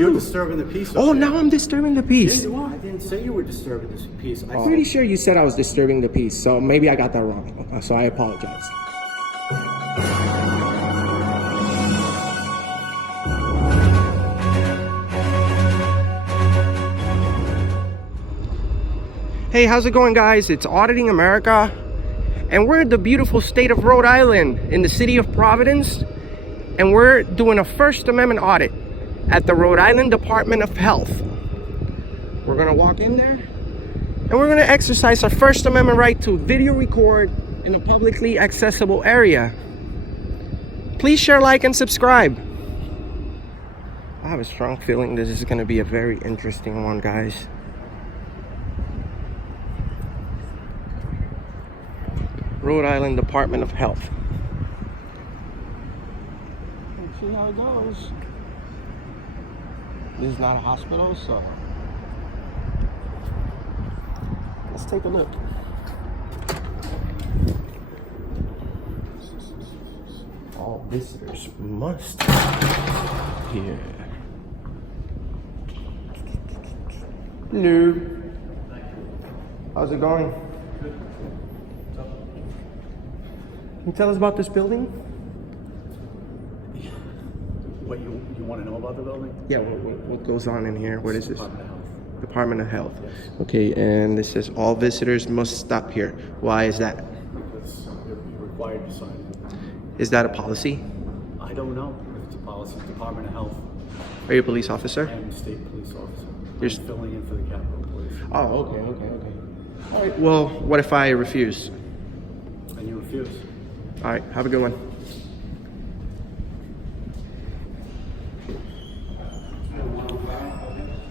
You're disturbing the peace. Oh, now I'm disturbing the peace. Yes, you are. I didn't say you were disturbing this peace. I'm pretty sure you said I was disturbing the peace, so maybe I got that wrong. So I apologize. Hey, how's it going, guys? It's Auditing America, and we're in the beautiful state of Rhode Island in the city of Providence, and we're doing a First Amendment audit at the Rhode Island Department of Health. We're gonna walk in there, and we're gonna exercise our First Amendment right to video record in a publicly accessible area. Please share, like, and subscribe. I have a strong feeling this is gonna be a very interesting one, guys. Rhode Island Department of Health. Let's see how it goes. This is not a hospital, so let's take a look. All visitors must here. Hello. How's it going? Can you tell us about this building? What you want to know about the building? Yeah, what goes on in here? What is this? Department of Health. Department of Health. Yes. Okay, and this says all visitors must stop here. Why is that? Because you're required to sign it. Is that a policy? I don't know if it's a policy. Department of Health. Are you a police officer? I am a state police officer. You're I'm filling in for the Capitol Police. Oh, okay. All right. Well, what if I refuse? And you refuse. All right, have a good one.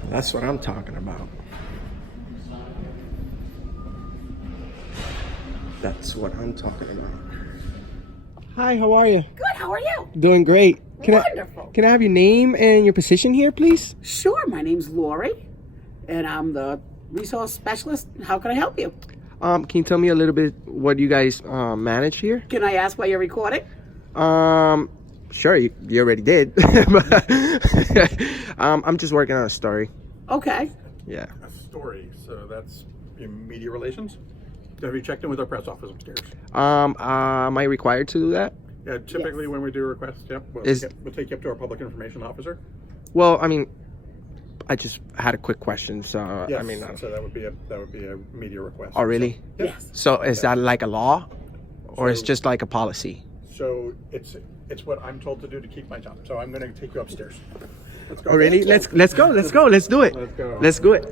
That's what I'm talking about. That's what I'm talking about. Hi, how are you? Good, how are you? Doing great. Wonderful. Can I have your name and your position here, please? Sure, my name's Lori, and I'm the resource specialist. How can I help you? Can you tell me a little bit what you guys manage here? Can I ask why you're recording? Sure, you already did. But, I'm just working on a story. Okay. Yeah. A story, so that's in media relations. Have you checked in with our press office upstairs? Am I required to do that? Yeah, typically when we do requests, yep, we'll take you up to our public information officer. Well, I mean, I just had a quick question, so Yes, I mean. so that would be a media request. Oh, really? So, Yes. So is that like a law, or it's So- just like a policy? So it's what I'm told to do to keep my job. So I'm going to take you upstairs. Let's go. Oh, really? Let's go. Let's do it. Let's go. Let's do it.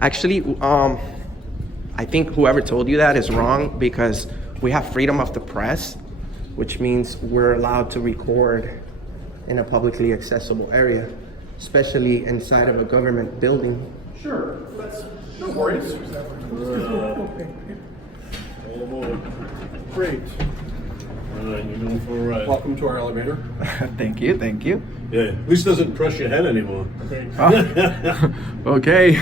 Actually, I think whoever told you that is wrong, because we have freedom of the press, which means we're allowed to record in a publicly accessible area, especially inside of a government building. Sure. That's no worries. Great. You're going for a ride. Welcome to our elevator. Thank you. Yeah, at least it doesn't crush your head anymore. Okay.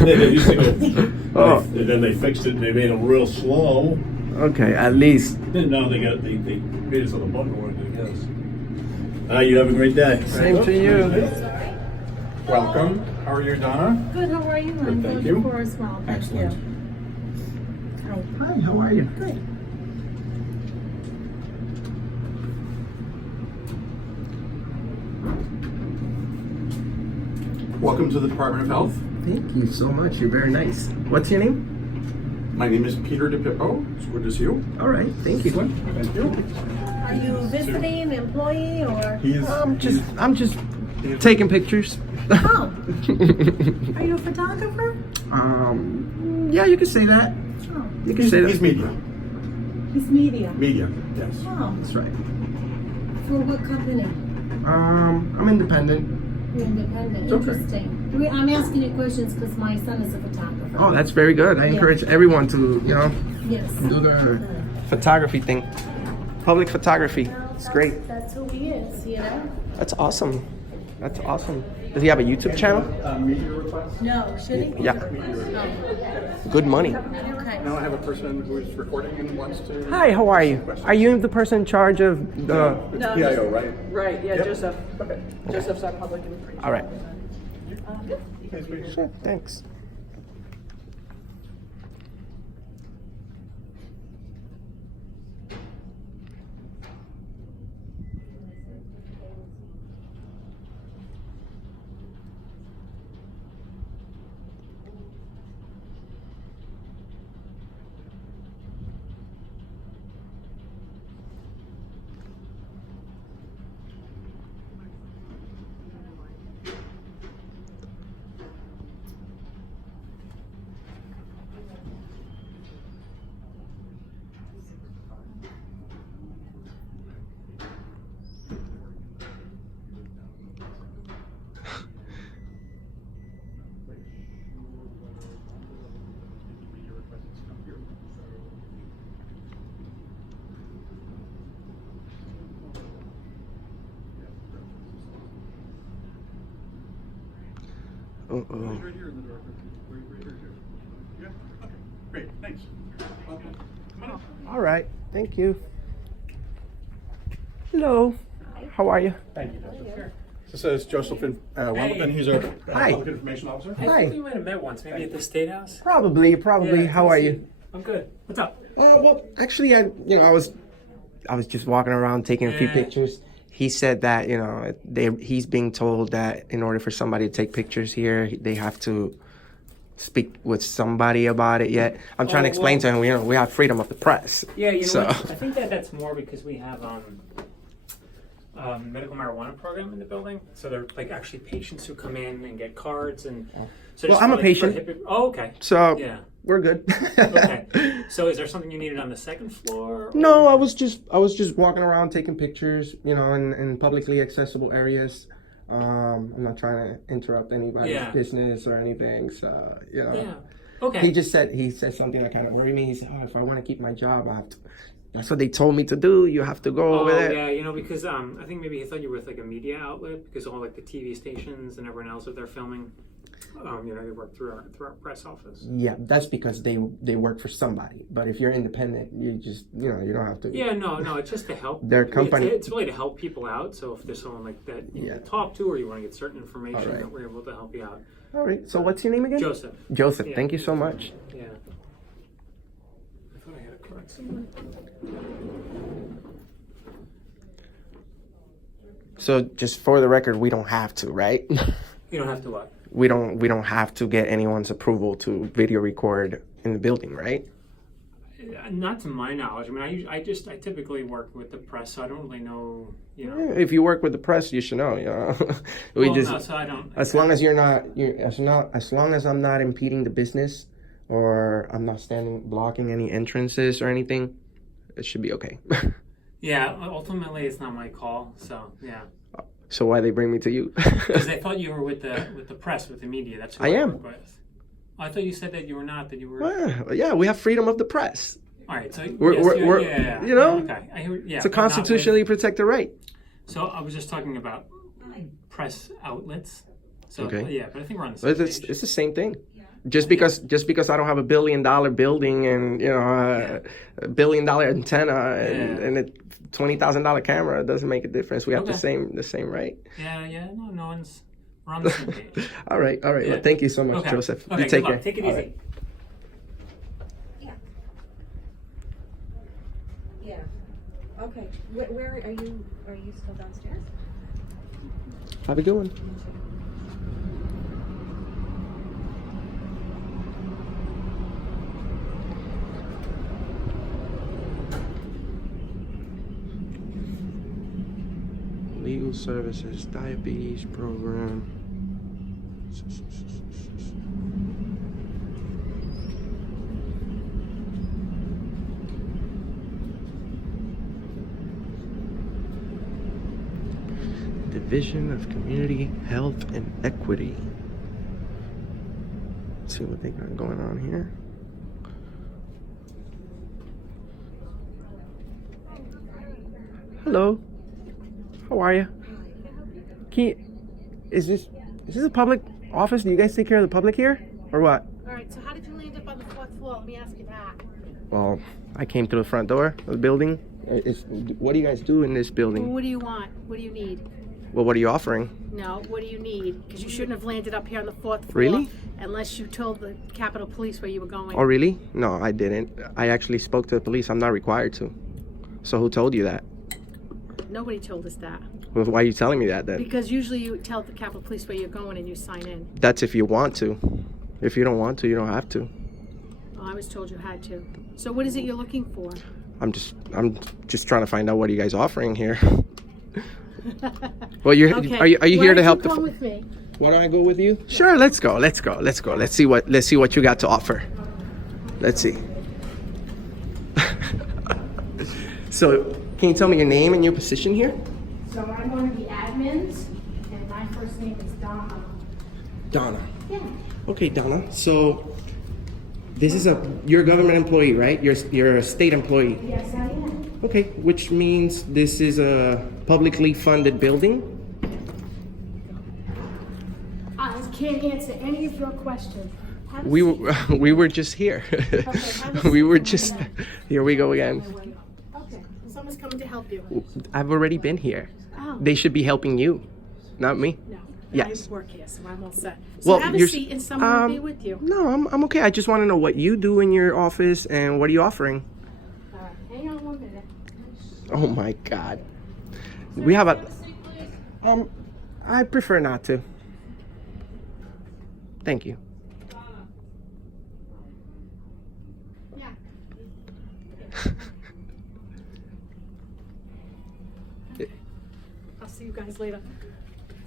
They used to go, and then they fixed it and they made them real slow. Okay, at least. And now they made it so the button worked, I guess. You have a great day. Same to you. Welcome. How are you, Donna? Good, how are you? I'm thank good you. for as well. Thank Excellent. you. Hi, how are you? Good. Welcome to the Department of Health. Thank you so much. You're very nice. What's your name? My name is Peter DePippo. It's good to see you. All right. Thank you. Thank you. Are you visiting employee or? I'm just taking pictures. Oh. Are you a photographer? Yeah, you can say that. Oh. You can say that. He's media. He's media. Media, yes. Oh. That's right. For what company? I'm independent. You're independent. okay. Interesting. I'm asking you questions because my son is a photographer. Oh, that's very good. I encourage everyone to, Yes. do the photography thing. Public photography. It's great. That's who he is, you know? That's awesome. That's awesome. Does he have a YouTube channel? Media requests. No, should he? Yeah. Good money. Okay. Now I have a person who's recording and wants to. Hi, how are you? Are you the person in charge of the... It's PIO, right? Right, yeah, Yep. Joseph. Okay. Joseph's our public information. All right. Thanks, Pete. Sure, thanks. Uh-oh. Right here in the door. Right here. Yeah. Okay. Great. Thanks. Welcome. Come on up. All right, thank you. Hello. How are you? Thank you, Joseph. This is Joseph Wellington. He's our Hi. public information officer. Hi. I think we might have met once, maybe at the State House. Probably. Yeah, How good are to see you? I'm good. What's up? Well, actually, I was just walking around taking a few Yeah. pictures. He said that he's being told that in order for somebody to take pictures here, they have to speak with somebody about it. Yet I'm trying to explain to him, we have freedom of the press. Yeah, you know So- what? I think that's more because we have medical marijuana program in the building. So they're like actually patients who come in and get cards and. So Well, just I'm a for patient. Oh, okay. So Yeah. we're good. Okay. So is there something you needed on the second floor? No, or- I was just walking around taking pictures, in publicly accessible areas. I'm not trying to interrupt anybody's Yeah. business or anything. So Yeah. Okay. he said something that kind of worried me. He said, "Oh, if I want to keep my job, I have to. That's what they told me to do. You have to go over there." Yeah, because I think maybe he thought you were with like a media outlet because all like the TV stations and everyone else that they're filming, they work through our press office. Yeah, that's because they work for somebody. But if you're independent, you just you don't have to. Yeah, no, it's just to help. Their company- It's really to help people out. So if there's someone like that you Yeah. can talk to, or you want to get certain information, All right. that we're able to help you out. All right. So what's your name again? Joseph. Joseph. Yeah. Thank you so much. Yeah. I thought I had it correct somewhere. So just for the record, we don't have to, right? You don't have to what? we don't have to get anyone's approval to video record in the building, right? Not to my knowledge. I mean, I typically work with the press, so I don't really know. If you work with the press, you should know. No, so I don't. As long as as long as I'm not impeding the business, or I'm not blocking any entrances or anything, it should be okay. Yeah, ultimately it's not my call. So yeah. So why they bring me to you? Because they thought you were with the press, with the media. That's who I am. work with. I thought you said that you were not. That you were. Well, yeah, we have freedom of the press. All right. So We're yeah. Okay. I hear, yeah. It's a but not constitutionally protected right. So I was just talking about press outlets. So Okay. yeah, but I think we're on the But same it's page. the same thing. Just because I don't have $1 billion building and a $1 billion antenna and a $20,000 camera, it doesn't make a difference. We have the same right. Yeah. No one's. We're on the same page. All right. Yeah. Well, thank you so much, Okay. Joseph. Okay. You take good care. luck. Take it All easy. right. Yeah. Okay. Where are you? Are you still downstairs? Have a good one. Legal services, diabetes program. Division of Community Health and Equity. Let's see what they got going on here. Hello. How are you? Is this Is this a public office? Do you guys take care of the public here, or what? All right, so how did you land up on the 4th floor? Let me ask you that. Well, I came through the front door of the building. What do you guys do in this Well, building? what do you want? What do you need? Well, what are you offering? No, what do you need? Because you shouldn't have landed up here on the 4th floor. Really? Unless you told the Capitol Police where you were going. Oh, really? No, I didn't. I actually spoke to the police. I'm not required to. So who told you that? Nobody told us that. Well, why are you telling me that then? Because usually you tell the Capitol Police where you're going and you sign in. That's if you want to. If you don't want to, you don't have to. Oh, I was told you had to. So what is it you're looking for? I'm just trying to find out what are you guys offering here. Well, Okay. are you here to help Come with me. Why don't I go with you? Sure, let's go. Let's see what you got to offer. Let's see. So, can you tell me your name and your position here? So I'm one of the admins, and my first name is Donna. Donna. Yeah. Okay, Donna. So, you're a government employee, right? You're a state employee. Yes, I am. Okay, which means this is a publicly funded building. I can't answer any of your questions. Have a We seat. we were just here. have a We were seat. just here. We go again. Okay, someone's coming to help you. I've already been here. Oh. They should be helping you, not me. No. Yes. I work here, so I'm all set. So Well, have a you're- seat and someone will be with you. No, I'm okay. I just want to know what you do in your office and what are you offering. All right, hang on 1 minute. Oh my God. We have a. I prefer not to. Thank you. Yeah. I'll see you guys later.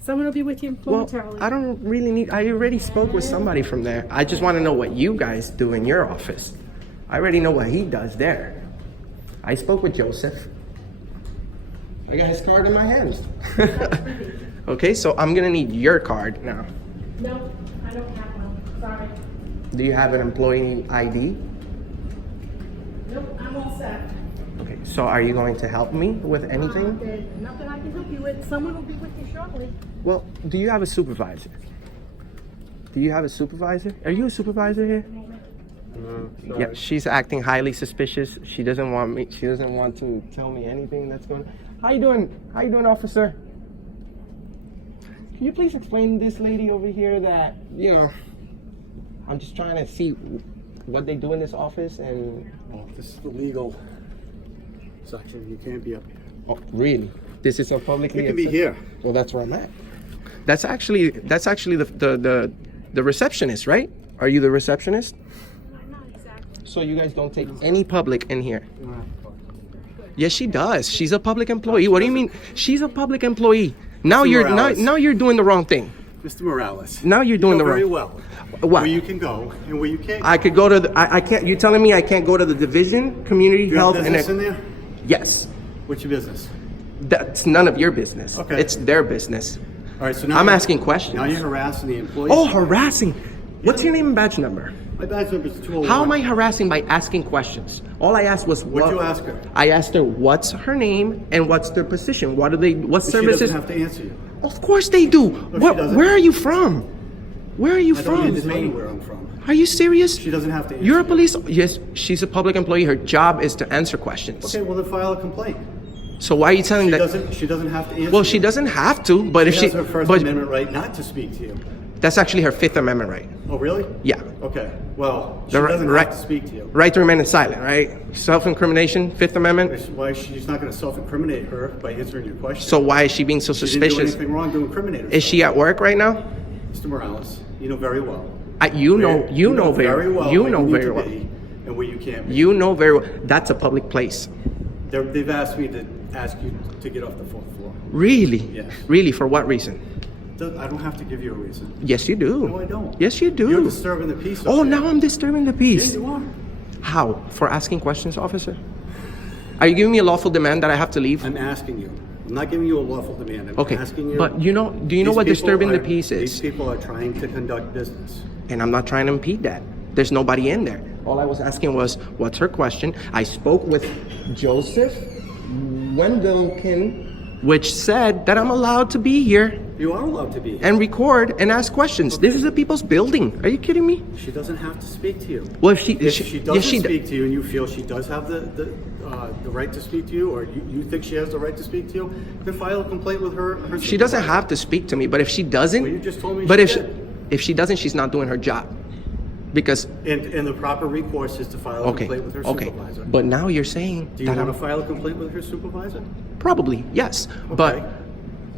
Someone will be with you Well, momentarily. I don't really need. I already spoke with somebody from there. I just want to know what you guys do in your office. I already know what he does there. I spoke with Joseph. I got his card in my hands. Okay, so I'm gonna need your card now. No, I don't have one. Sorry. Do you have an employee ID? Nope, I'm all set. Okay, so are you going to help me with anything? There's nothing I can help you with. Someone will be with you shortly. Well, do you have a supervisor? Do you have a supervisor? Are you a supervisor here? Yeah, she's acting highly suspicious. She doesn't want me. She doesn't want to tell me anything that's going on. How you doing? How you doing, officer? Can you please explain to this lady over here that, I'm just trying to see what they do in this office and... Oh, this is the legal section. You can't be up here. Oh, really? This is a publicly... You can be here. Well, that's where I'm at. That's actually the receptionist, right? Are you the receptionist? Not exactly. So you guys don't take any public in here? Yes, she does. She's a public employee. What do you mean? She's a public employee. Now Mr. you're Morales. now you're doing the wrong thing. Mr. Morales. Now you're doing you know the very wrong. well What? where you can go and where you can't go. I could go to the. I can't. You're telling me I can't go to the division, community You have health, business and in there? yes. What's your business? That's none of your business. Okay. It's their business. All right, so now I'm you're- asking questions. Now you're harassing the employees. Oh, harassing. What's your name and badge number? My badge number is 201. How am I harassing by asking questions? All I asked was What'd you ask her? I asked her what's her name and what's their position. What do they? What She services? doesn't have to answer you. Of course they do. she doesn't. Where are you from? Where are you I don't need to from? tell you where I'm from. Are you serious? She doesn't have to answer You're a you. police. Yes, she's a public employee. Her job is to answer questions. Okay, well then file a complaint. So why are you telling She that? doesn't have to answer. Well, you. she doesn't have to, but if She she, has her First but Amendment right not to speak to you. that's actually her Fifth Amendment right. Oh, really? Yeah. Okay. Well, she The ri- doesn't right- have to speak to you. Right to remain silent, right? Self-incrimination, Fifth Amendment. Why she's not going to self-incriminate her by answering your question? So why is she being so she didn't do suspicious? anything wrong to incriminate herself. Is she at work right now? Mr. Morales, you know very well. You know very well. You where know need very to well. be and where you can't be. You know very well. That's a public place. They've asked me to ask you to get off the 4th floor. Really? Yes. Really? For what reason? I don't have to give you a reason. Yes, you do. No, I don't. Yes, you do. You're disturbing the peace. Oh, over there. now I'm disturbing the Yeah, peace. you are. How? For asking questions, officer? Are you giving me a lawful demand that I have to leave? I'm asking you. I'm not giving you a lawful demand. I'm Okay, asking you. but do you know These what people disturbing the are- peace These is? people are trying to conduct business. And I'm not trying to impede that. There's nobody in there. All I was asking was, what's her question? I spoke with Joseph Wendelkin which said that I'm allowed to be here You are allowed to be here. and record and ask questions. This is the people's building. Are you kidding me? She doesn't have to speak to you. Well, if she doesn't yes, she speak to you and you feel she does have the right to speak to you, or you think she has the right to speak to you, then file a complaint with her. She doesn't have to speak to me, but if she doesn't, Well, you just told me but she if did. if she doesn't, she's not doing her job. Because And the proper recourse is to file a okay, complaint with her okay, supervisor. but now you're saying Do you that want I'm to file a complaint with her supervisor? probably yes, but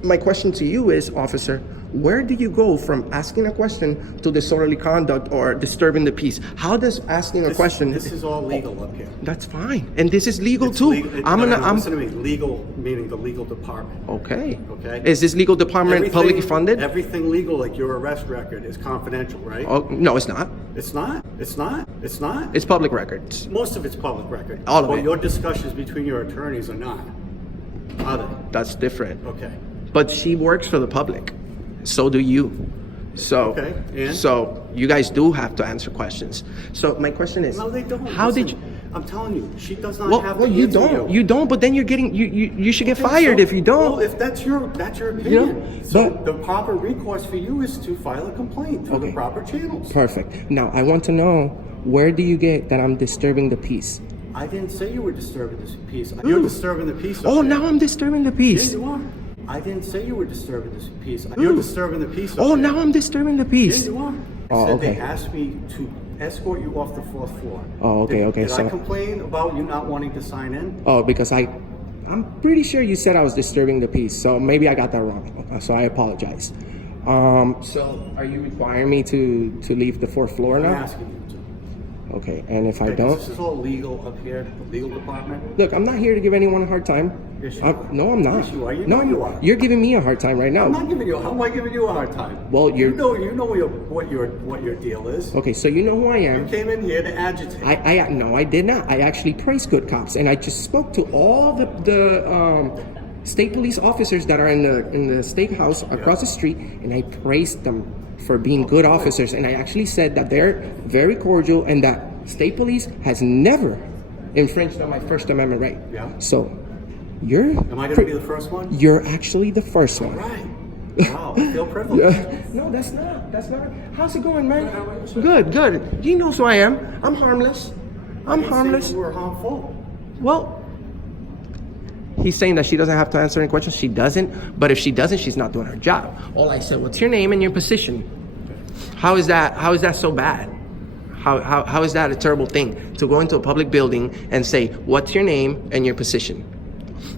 my question to you is, officer, where do you go from asking a question to disorderly conduct or disturbing the peace? How does asking a question? This is all legal up here. That's fine, and this is legal It's too. legal- listen to me. Legal meaning the legal department. Okay. Okay. Is this legal department publicly funded? Everything legal, like your arrest record, is confidential, right? Oh no, it's not. It's not. It's not. It's not. It's public records. Most of it's public record. All of But it. your discussions between your attorneys are not. Are they? That's different. Okay. But she works for the public. So do you. So, Okay, and? so you guys do have to answer questions. So my question is, No, they don't. how did you? I'm telling you, she does not Well, have well, to you answer don't. You don't. But then you're getting you should get fired So- if you don't. Well, if that's your opinion. So but- the proper recourse for you is to file a complaint through the proper channels. Perfect. Now I want to know, where do you get that I'm disturbing the peace? I didn't say you were disturbing this piece. You're disturbing the peace. Oh, up there. now I'm disturbing the Yes, peace. you are. I didn't say you were disturbing this piece. You're disturbing the peace. Up Oh, there. now I'm disturbing the Yes, peace. you are. Oh, Said okay. They asked me to escort you off the 4th floor. Oh, okay, okay, Did I so- complain about you not wanting to sign in? Oh, because I'm pretty sure you said I was disturbing the peace, so maybe I got that wrong. So I apologize. So are you requiring me to leave the 4th floor I'm now? asking you to. Okay, and if I Okay, 'cause don't, This is all legal up here, the legal department. look, I'm not here to give anyone a hard time. Yes, you are. No, I'm not. Yes, you are. You no, know you are. You're giving me a hard time right now. I'm not giving you. How am I giving you a hard time? Well, you know what your deal is. Okay, so you know who I You am. came in here to agitate. No, I did not. I actually praise good cops, and I just spoke to all the state police officers that are in the state house across the street, and I praised them for being good officers, and I actually said that they're very cordial and that state police has never infringed on my First Amendment right. Yeah. So you're Am I going to be the first one? you're actually the first one. Right. Wow, I feel privileged. No, that's not. That's not. How's it going, man? Good, good. He knows who I am. I'm harmless. I'm harmless. You were harmful. Well, he's saying that she doesn't have to answer any questions. She doesn't. But if she doesn't, she's not doing her job. All I said, what's your name and your position? How is that? How is that so bad? How is that a terrible thing to go into a public building and say, what's your name and your position?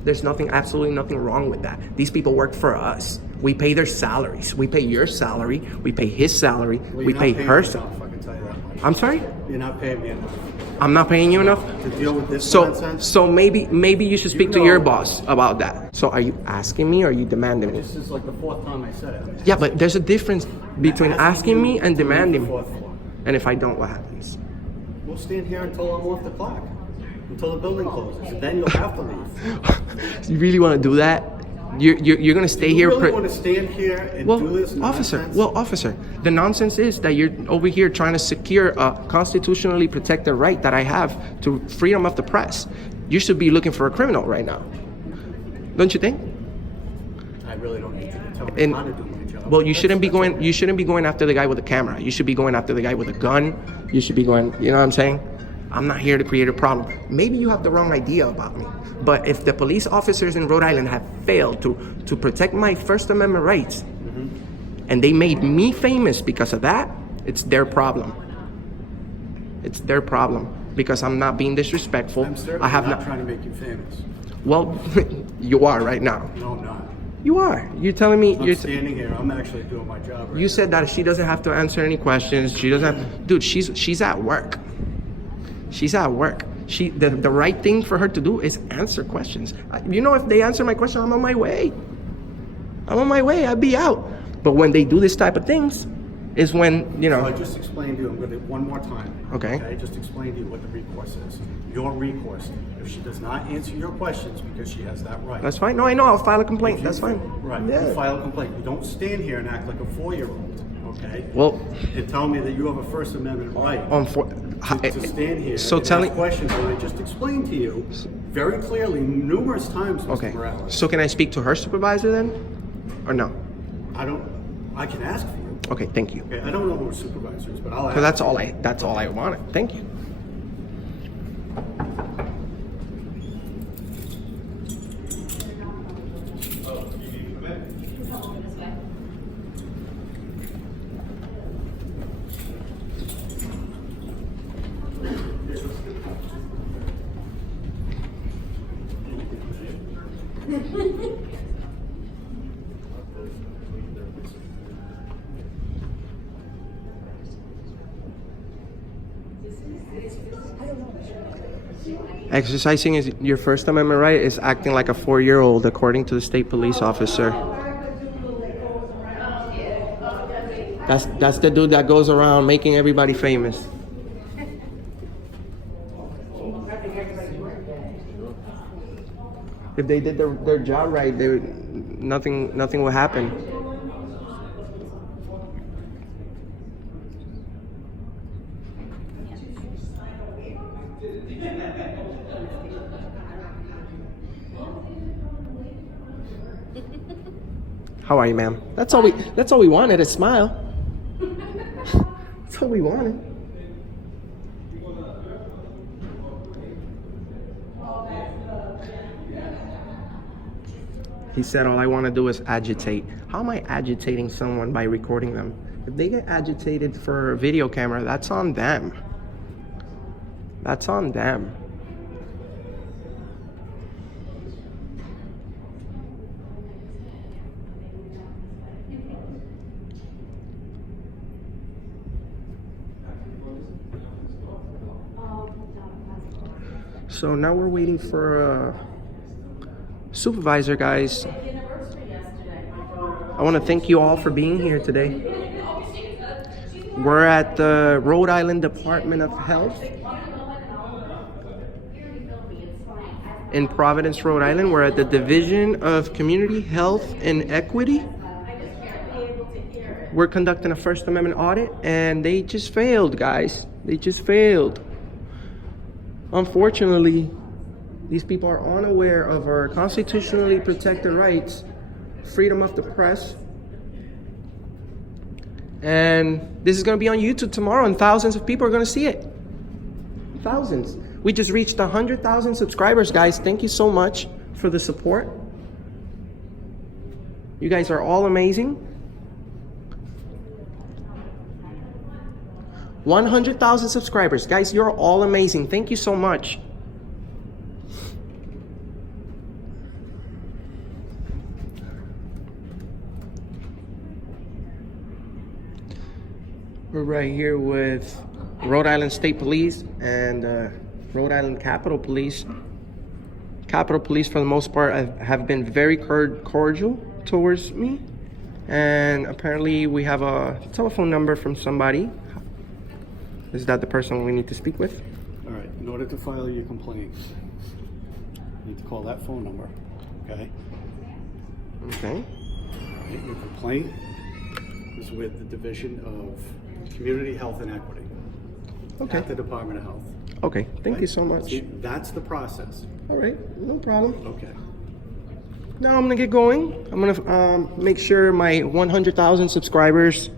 There's absolutely nothing wrong with that. These people work for us. We pay their salaries. We pay your salary. We pay his salary. Well, We you're pay not paying her me salary. enough, I can tell you that much. I'm sorry? You're not paying me enough I'm not paying you enough? to deal with this So, nonsense. so maybe you should speak You to your know- boss about that. So are you asking me or are you demanding me? This is like the 4th time I said it. Yeah, but there's a difference between asking me and to leave the demanding me. 4th floor. And if I don't, what happens? We'll stand here until I'm off the clock, until the building closes. Then you'll have to leave. You really want to do that? You're gonna stay You here? really want to stand here and do this nonsense? Officer, the nonsense is that you're over here trying to secure a constitutionally protected right that I have to freedom of the press. You should be looking for a criminal right now. Don't you think? I really don't need you to tell me And how to do my job. well, you shouldn't be That's going. okay. You shouldn't be going after the guy with the camera. You should be going after the guy with a gun. You should be going. You know what I'm saying? I'm not here to create a problem. Maybe you have the wrong idea about me. But if the police officers in Rhode Island have failed to protect my First Amendment rights, and they made me famous because of that, it's their problem. It's their problem because I'm not being disrespectful. I'm certainly I have not trying to make you famous. Well, you are right now. No, I'm not. You are. You're telling me. I'm standing here. I'm actually doing my job right You said that she doesn't have to answer any questions. She doesn't have, dude, she's at work. She's at work. The right thing for her to do is answer questions. You know, if they answer my question, I'm on my way. I'm on my way. I'll be out. But when they do this type of things, is when, you So I know. just explained to you, I'm going to one more time. Okay. I just explained to you what the recourse is. Your recourse. If she does not answer your questions because she has that right. That's fine. No, I know. I'll file a complaint. If you- That's fine. Right. Yeah. You file a complaint. You don't stand here and act like a 4-year-old. Okay. Well, And tell me that you have a First Amendment right on for. to stand here So and telling. ask questions when I just explained to you very clearly numerous times, Mr. Okay. Morales. So can I speak to her supervisor then? Or no? I can ask for you. Okay, thank you. Okay, I don't know who a supervisor is, but I'll ask. So that's all I wanted. Thank you. Exercising is your First Amendment right is acting like a 4-year-old, according to the state police officer. That's the dude that goes around making everybody famous. If they did their job right, nothing would happen. How are you, ma'am? That's all we wanted, a smile. That's all we wanted. He said, all I want to do is agitate. How am I agitating someone by recording them? If they get agitated for a video camera, that's on them. That's on them. So now we're waiting for a supervisor, guys. I want to thank you all for being here today. We're at the Rhode Island Department of Health in Providence, Rhode Island. We're at the Division of Community Health and Equity. We're conducting a First Amendment audit, and they just failed, guys. They just failed. Unfortunately, these people are unaware of our constitutionally protected rights, freedom of the press. And this is going to be on YouTube tomorrow, and thousands of people are going to see it. Thousands. We just reached 100,000 subscribers, guys. Thank you so much for the support. You guys are all amazing. 100,000 subscribers. Guys, you're all amazing. Thank you so much. We're right here with Rhode Island State Police and Rhode Island Capitol Police. Capitol Police, for the most part, have been very cordial towards me. And apparently we have a telephone number from somebody. Is that the person we need to speak with? All right, in order to file your complaints, you need to call that phone number, okay? Okay. Your complaint is with the Division of Community Health and Equity. Okay. At the Department of Health. Okay, thank you so much. See, that's the process. All right, no problem. Okay. Now I'm gonna get going. I'm gonna make sure my 100,000 subscribers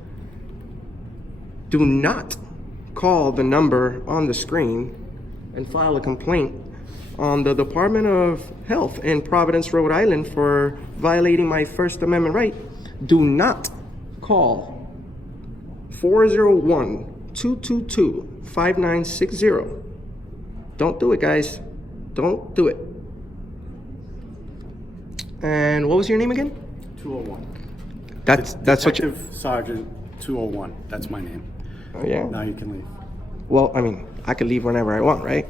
do not call the number on the screen and file a complaint on the Department of Health in Providence, Rhode Island for violating my First Amendment right. Do not call 401-222-5960. Don't do it, guys. Don't do it. And what was your name again? 201. That's what you. Detective Sergeant 201. That's my name. Oh, yeah. Now you can leave. Well, I mean, I could leave whenever I want, right?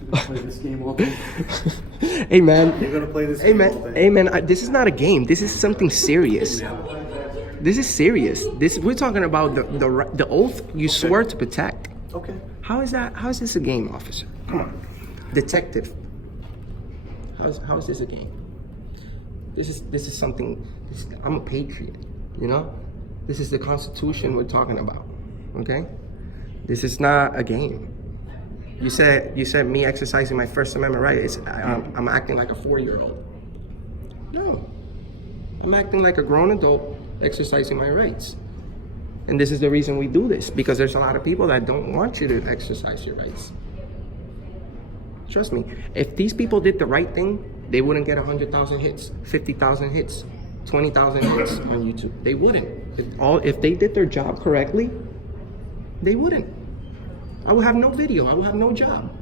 You're gonna play this game all day. Hey, man. You're gonna play this Hey, game all man. day. Hey, man. This is not a game. This is something serious. This is serious. We're talking about the oath you swore to protect. Okay. How is that? How is this a game, officer? Come on, detective. How is this a game? This is something. I'm a patriot. You know, this is the Constitution we're talking about. Okay, this is not a game. You said me exercising my First Amendment right. I'm acting like a 4-year-old. No, I'm acting like a grown adult exercising my rights. And this is the reason we do this, because there's a lot of people that don't want you to exercise your rights. Trust me, if these people did the right thing, they wouldn't get 100,000 hits, 50,000 hits, 20,000 hits on YouTube. They wouldn't. If they did their job correctly, they wouldn't. I would have no video, I would have no job.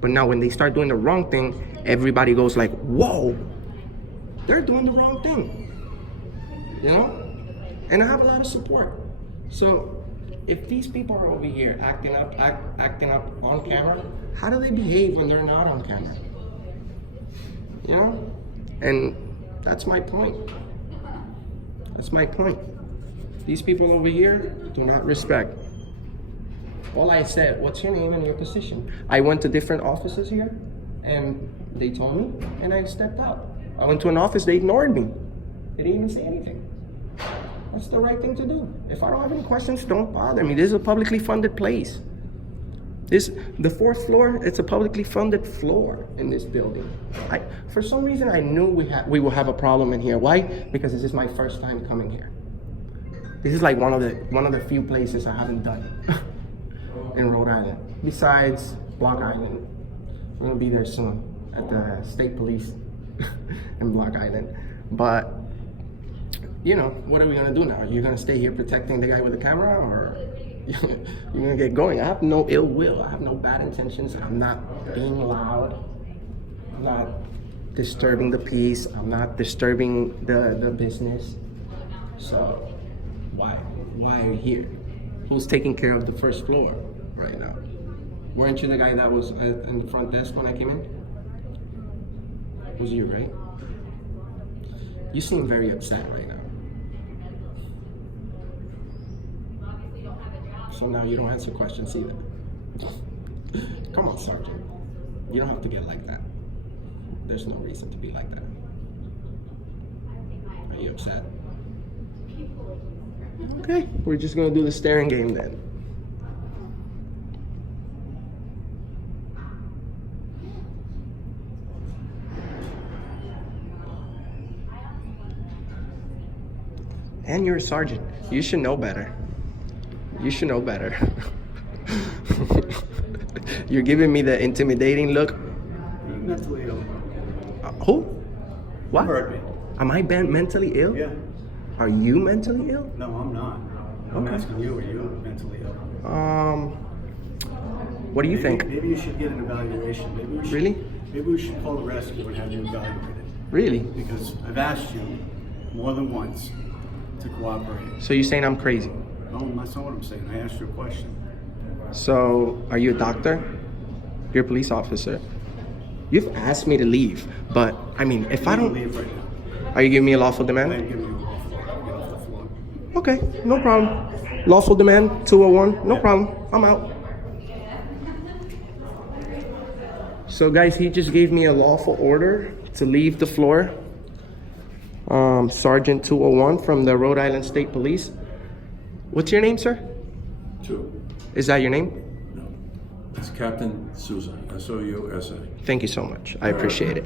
But now when they start doing the wrong thing, everybody goes like, whoa, they're doing the wrong thing, you know? And I have a lot of support. So if these people are over here acting up on camera, how do they behave when they're not on camera? You know? And that's my point. That's my point. These people over here do not respect. All I said, what's your name and your position? I went to different offices here and they told me and I stepped out. I went to an office, they ignored me. They didn't even say anything. That's the right thing to do. If I don't have any questions, don't bother me. This is a publicly funded place. The 4th floor, it's a publicly funded floor in this building. For some reason, I knew we will have a problem in here. Why? Because this is my first time coming here. This is like one of the few places I haven't done in Rhode Island. Besides Block Island. I'm gonna be there soon at the state police in Block Island. But you know, what are we gonna do now? You're gonna stay here protecting the guy with the camera, or you're gonna get going? I have no ill will. I have no bad intentions. I'm not being loud. I'm not disturbing the peace. I'm not disturbing the business. So why are you here? Who's taking care of the 1st floor right now? Weren't you the guy that was in the front desk when I came in? It was you, right? You seem very upset right now. So now you don't answer questions either. Come on, Sergeant. You don't have to get like that. There's no reason to be like that. Are you upset? Okay, we're just gonna do the staring game then. And you're a sergeant. You should know better. You should know better. You're giving me the intimidating look. Mentally ill. Who? What? You heard me. Am I mentally ill? Yeah. Are you mentally ill? No, I'm not. I'm Okay. asking you, are you mentally ill? What do you think? Maybe you should get an evaluation. Maybe we should, Really? Maybe we should call the rescue and have you evaluated. Really? Because I've asked you more than once to cooperate. So you're saying I'm crazy? No, that's not what I'm saying. I asked you a question. So, are you a doctor? You're a police officer. You've asked me to leave, but I mean, if I You don't, can leave right now. are you giving me a lawful I demand? ain't giving you a lawful order. Get off the floor. Okay, no problem. Lawful demand, 201, no problem. I'm out. So guys, he just gave me a lawful order to leave the floor. Sergeant 201 from the Rhode Island State Police. What's your name, sir? 2. Is that your name? No. It's Captain Sousa. Sousa. Thank you so much. I appreciate it.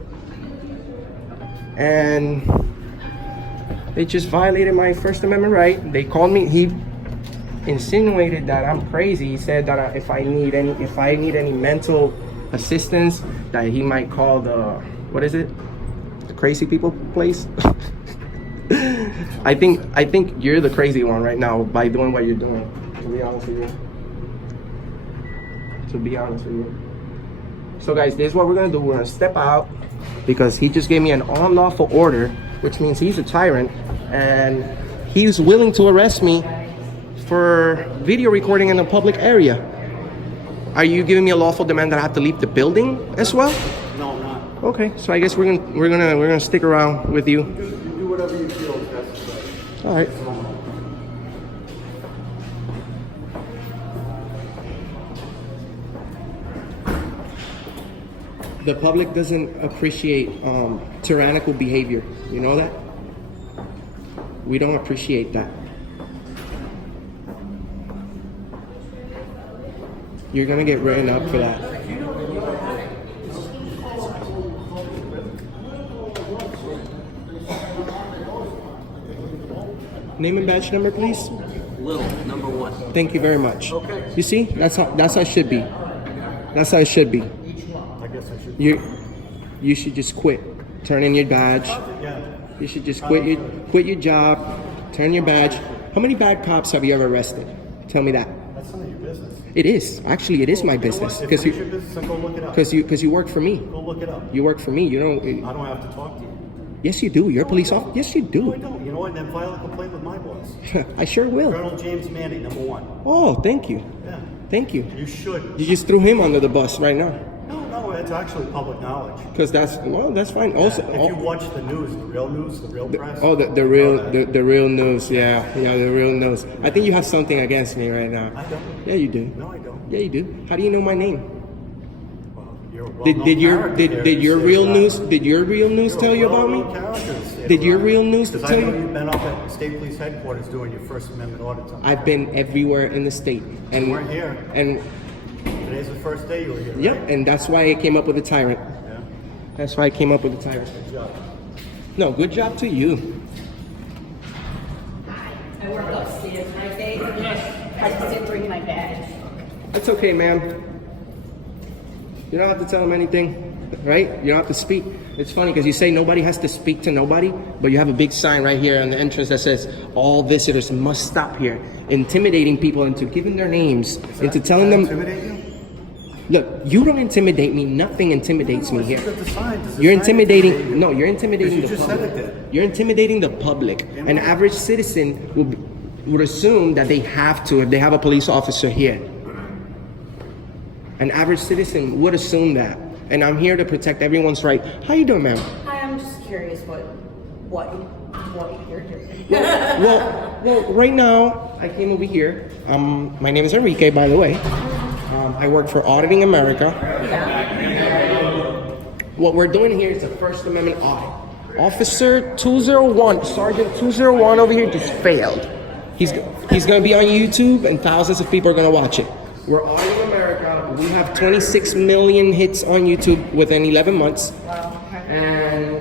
And they just violated my First Amendment right. They called me. He insinuated that I'm crazy. He said that if I need any mental assistance, that he might call the, what is it? The crazy people place. I think you're the crazy one right now by doing what you're doing. To be honest with you. So guys, this is what we're gonna do. We're gonna step out because he just gave me an unlawful order, which means he's a tyrant, and he's willing to arrest me for video recording in a public area. Are you giving me a lawful demand that I have to leave the building as well? No, I'm not. Okay, so I guess we're gonna stick around with you. Do whatever you feel is necessary. All right. The public doesn't appreciate tyrannical behavior. You know that? We don't appreciate that. You're gonna get written up for that. Name and badge number, please. Little, number 1. Thank you very much. Okay. You see, that's how it should be. That's how it should be. I guess I should. You should just quit. Turn in your badge. Yeah. You should just quit your job. Turn your badge. How many bad cops have you ever arrested? Tell me that. That's none of your business. It is. Actually, it is my business If it's your business, then go look it up. because you work for me. Go look it up. You work for me. You don't. I don't have to talk to you. Yes, you do. You're a police officer. Yes, you No, I do. don't. You know what? Then file a complaint with my boss. I sure will. Colonel James Manning, number 1. Oh, thank you. Yeah. Thank you. You should. You just threw him under the bus right now. No, it's actually public knowledge. Because that's fine. Also, If you watch the news, the real press. oh, the real news. Yeah, the real news. I think you have something against me right now. I don't. Yeah, you do. No, I don't. Yeah, you do. How do you know my name? Well, you're a Did well-known your character here. did your You say real that. news did your real news You're tell a you about well-known me? character to say Did your that. real news Because tell I know you? you've been up at State Police Headquarters doing your First Amendment audits. I've been everywhere in the state, and You weren't here. And Today's the first day you were here. yep, Right? and that's why I came up with a tyrant. Yeah. That's why I came up with a tyrant. Good job. No, good job to you. I work upstairs, right, Dave? Yes. I just didn't bring my badge. It's okay, ma'am. You don't have to tell them anything, right? You don't have to speak. It's funny because you say nobody has to speak to nobody, but you have a big sign right here on the entrance that says all visitors must stop here, intimidating people into giving their names, into telling them. Intimidate you? Look, you don't intimidate me. Nothing intimidates me it's here. just the sign. Does the You're sign intimidating. intimidate you? No, you're intimidating You the just said public. it did. You're intimidating the public. An average citizen would assume that they have to if they have a police officer here. An average citizen would assume that. And I'm here to protect everyone's right. How you doing, ma'am? Hi, I'm just curious what you're doing. Well, right now I came over here. My name is Enrique, by the way. I work for Auditing America. What we're doing here is a First Amendment audit. Officer 201, Sergeant 201 over here just failed. He's going to be on YouTube, and thousands of people are going to watch it. We're Auditing America. We have 26 million hits on YouTube within 11 months. And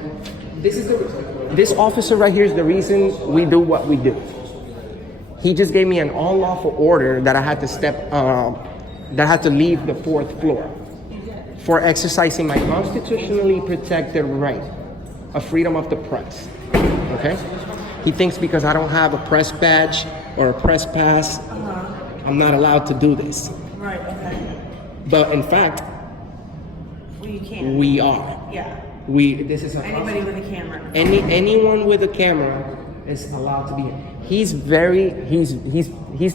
this officer right here is the reason we do what we do. He just gave me an unlawful order that I had to leave the 4th floor for exercising my constitutionally protected right of freedom of the press. Okay? He thinks because I don't have a press badge or a press pass, I'm not allowed to do this. Right, okay. But in fact, Well, you can. we are. Yeah. This is a Anybody with a camera. anyone with a camera is allowed to be here. He's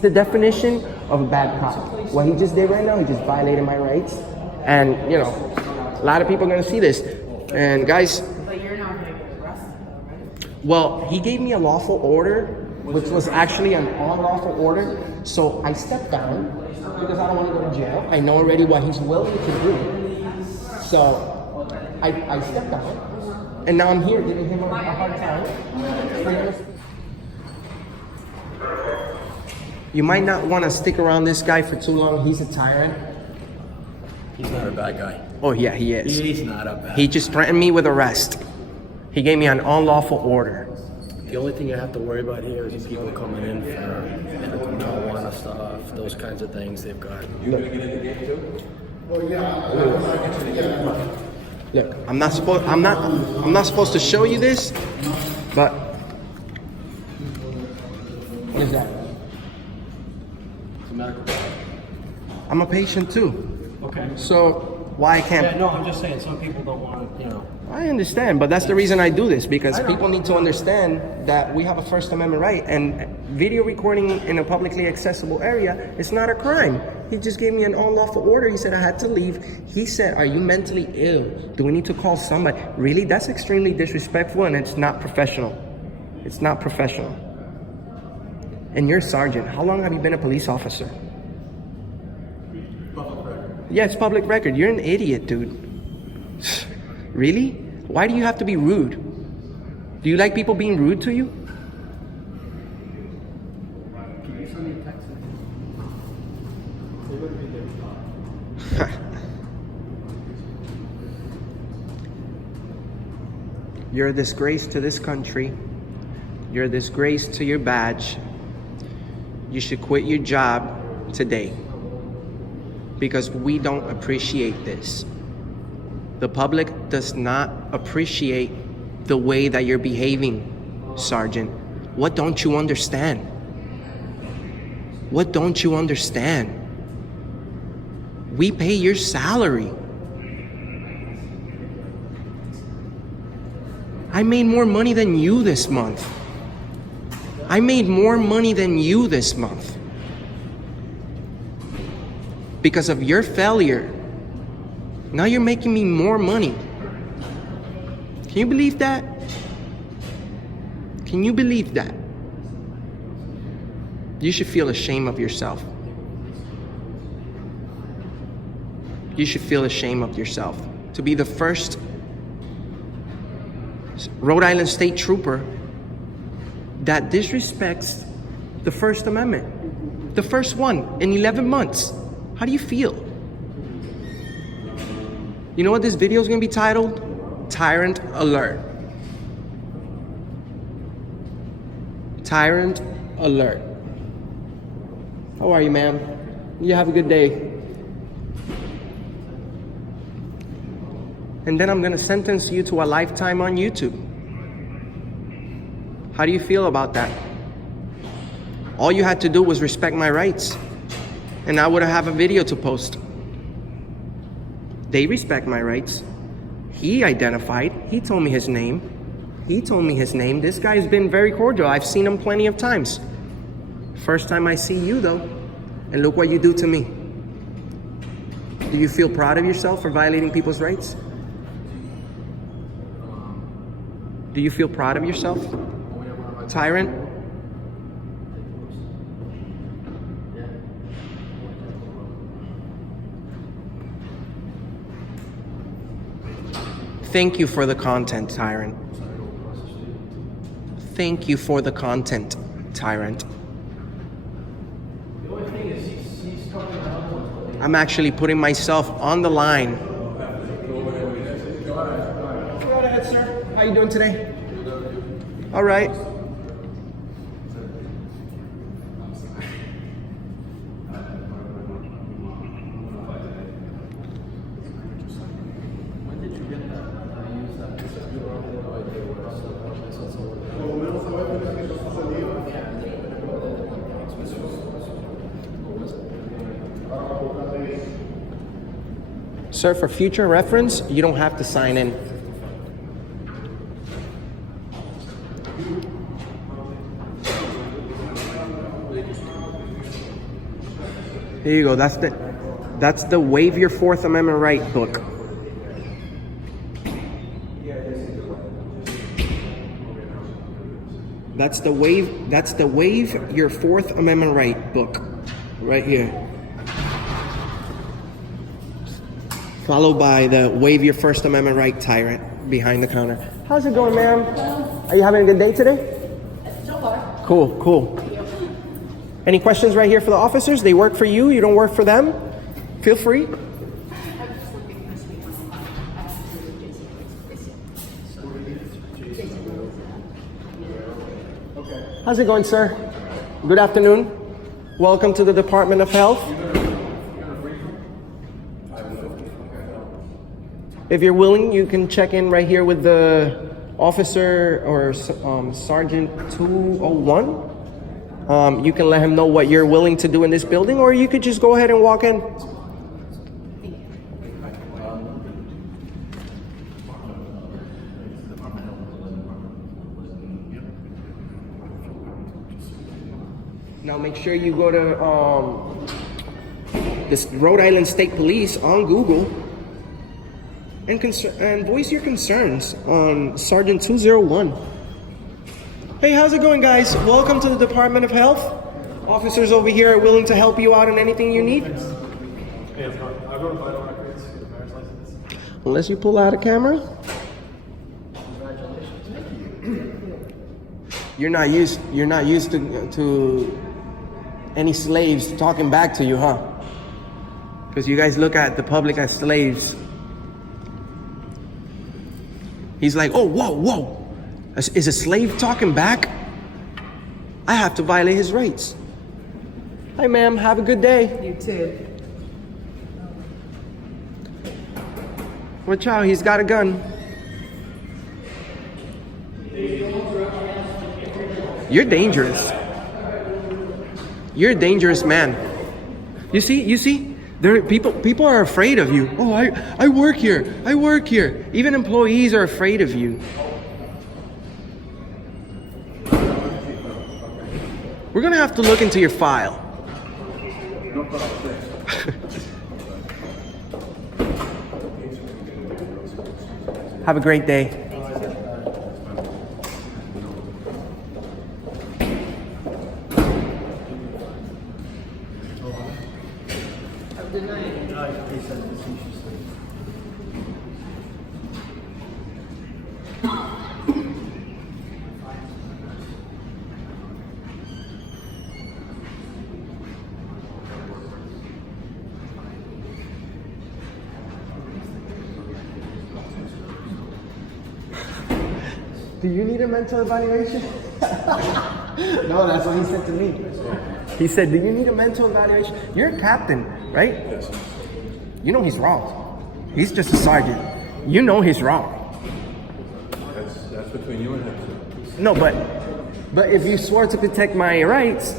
the definition of a bad cop. What he just did right now, he just violated my rights. And a lot of people are gonna see this. And guys, But you're not going to get arrested, right? well, he gave me a lawful order, which was actually an unlawful order. So I stepped down because I don't want to go to jail. I know already what he's willing to do. So I stepped down, and now I'm here giving him a hard time. You might not want to stick around this guy for too long. He's a tyrant. He's not a bad guy. Oh yeah, he is. He's not a bad He just threatened me with arrest. He gave me an unlawful order. The only thing you have to worry about here is people coming in for medical marijuana stuff, those kinds of things they've got. Look, I'm not supposed to show you this, but what is that? It's a medical. I'm a patient too. Okay. So why I can't? Yeah, no, I'm just saying some people don't want, I understand, but that's the reason I do this, because people need to understand that we have a First Amendment right, and video recording in a publicly accessible area is not a crime. He just gave me an unlawful order. He said I had to leave. He said, "Are you mentally ill? Do we need to call somebody?" Really? That's extremely disrespectful, and it's not professional. It's not professional. And you're a sergeant. How long have you been a police officer? Yeah, it's public record. You're an idiot, dude. Really? Why do you have to be rude? Do you like people being rude to you? You're a disgrace to this country. You're a disgrace to your badge. You should quit your job today because we don't appreciate this. The public does not appreciate the way that you're behaving, Sergeant. What don't you understand? What don't you understand? We pay your salary. I made more money than you this month. I made more money than you this month. Because of your failure, now you're making me more money. Can you believe that? Can you believe that? You should feel ashamed of yourself. You should feel ashamed of yourself to be the first Rhode Island State Trooper that disrespects the First Amendment. The first one in 11 months. How do you feel? You know what this video is going to be titled? Tyrant Alert. Tyrant Alert. How are you, ma'am? You have a good day. And then I'm gonna sentence you to a lifetime on YouTube. How do you feel about that? All you had to do was respect my rights, and I would have a video to post. They respect my rights. He identified, he told me his name. He told me his name. This guy's been very cordial. I've seen him plenty of times. First time I see you though, and look what you do to me. Do you feel proud of yourself for violating people's rights? Do you feel proud of yourself, tyrant? Thank you for the content, tyrant. Thank you for the content, tyrant. I'm actually putting myself on the line. Go ahead, sir. How you doing today? All right. Sir, for future reference, you don't have to sign in. Here you go. That's the Waive Your Fourth Amendment Right book. That's the Waive Your Fourth Amendment Right book, right here. Followed by the Waive Your First Amendment Right tyrant behind the counter. How's it going, ma'am? Are you having a good day today? So far. Cool, cool. Any questions right here for the officers? They work for you, you don't work for them? Feel free. How's it going, sir? Good afternoon. Welcome to the Department of Health. If you're willing, you can check in right here with the officer or Sergeant 201. You can let him know what you're willing to do in this building, or you could just go ahead and walk in. Now make sure you go to this Rhode Island State Police on Google and voice your concerns on Sergeant 201. Hey, how's it going, guys? Welcome to the Department of Health. Officers over here are willing to help you out in anything you need. Unless you pull out a camera. You're not used to any slaves talking back to you, huh? Because you guys look at the public as slaves. He's like, oh, whoa, whoa. Is a slave talking back? I have to violate his rights. Hi, ma'am. Have a good day. You too. Watch out. He's got a gun. You're dangerous. You're a dangerous man. You see? There people are afraid of you. Oh, I work here. I work here. Even employees are afraid of you. We're gonna have to look into your file. Have a great day. Do you need a mental evaluation? No, that's what he said to me. He said, do you need a mental evaluation? You're a captain, right? Yes. You know he's wrong. He's just a sergeant. You know he's wrong. That's between you and him. No, but if you swore to protect my rights,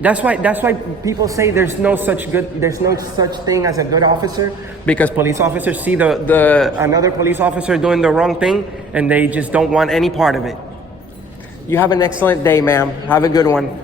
that's why people say there's no such thing as a good officer, because police officers see another police officer doing the wrong thing and they just don't want any part of it. You have an excellent day, ma'am. Have a good one.